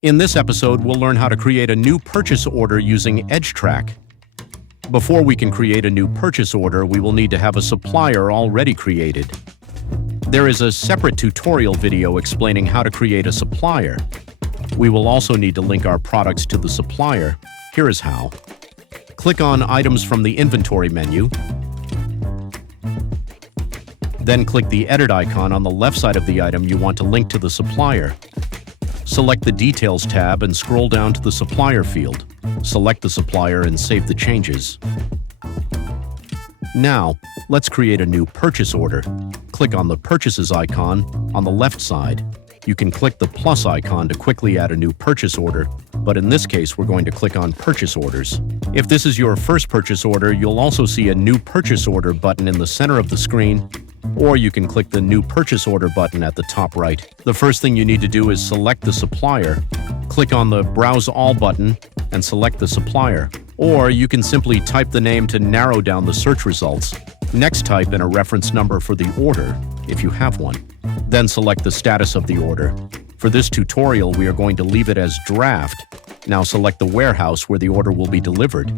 In this episode, we'll learn how to create a new purchase order using Edgetrack. Before we can create a new purchase order, we will need to have a supplier already created. There is a separate tutorial video explaining how to create a supplier. We will also need to link our products to the supplier. Here is how. Click on Items from the Inventory menu. Then click the Edit icon on the left side of the item you want to link to the supplier. Select the Details tab and scroll down to the Supplier field. Select the supplier and save the changes. Now, let's create a new purchase order. Click on the Purchases icon on the left side. You can click the plus icon to quickly add a new purchase order, but in this case, we're going to click on Purchase Orders. If this is your first purchase order, you'll also see a New Purchase Order button in the center of the screen, or you can click the New Purchase Order button at the top right. The first thing you need to do is select the supplier. Click on the Browse All button and select the supplier. Or you can simply type the name to narrow down the search results. Next, type in a reference number for the order, if you have one. Then select the status of the order. For this tutorial, we are going to leave it as draft. Now select the warehouse where the order will be delivered.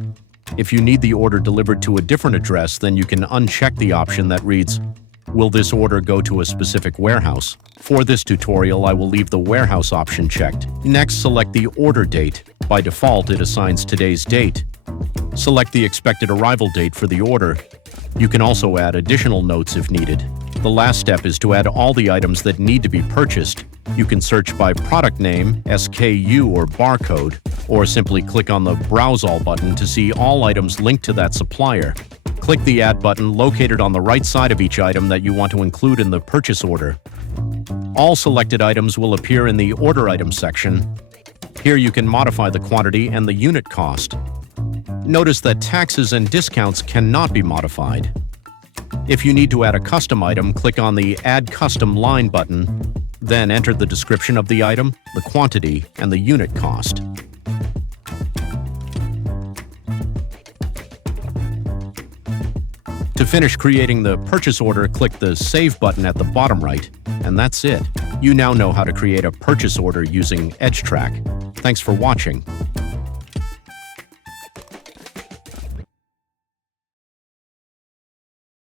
If you need the order delivered to a different address, then you can uncheck the option that reads, "Will this order go to a specific warehouse?" For this tutorial, I will leave the warehouse option checked. Next, select the order date. By default, it assigns today's date. Select the expected arrival date for the order. You can also add additional notes if needed. The last step is to add all the items that need to be purchased. You can search by product name, SKU, or barcode, or simply click on the Browse All button to see all items linked to that supplier. Click the Add button located on the right side of each item that you want to include in the purchase order. All selected items will appear in the Order Item section. Here you can modify the quantity and the unit cost. Notice that taxes and discounts cannot be modified. If you need to add a custom item, click on the Add Custom Line button, then enter the description of the item, the quantity, and the unit cost. To finish creating the purchase order, click the Save button at the bottom right, and that's it. You now know how to create a purchase order using Edgetrack. Thanks for watching.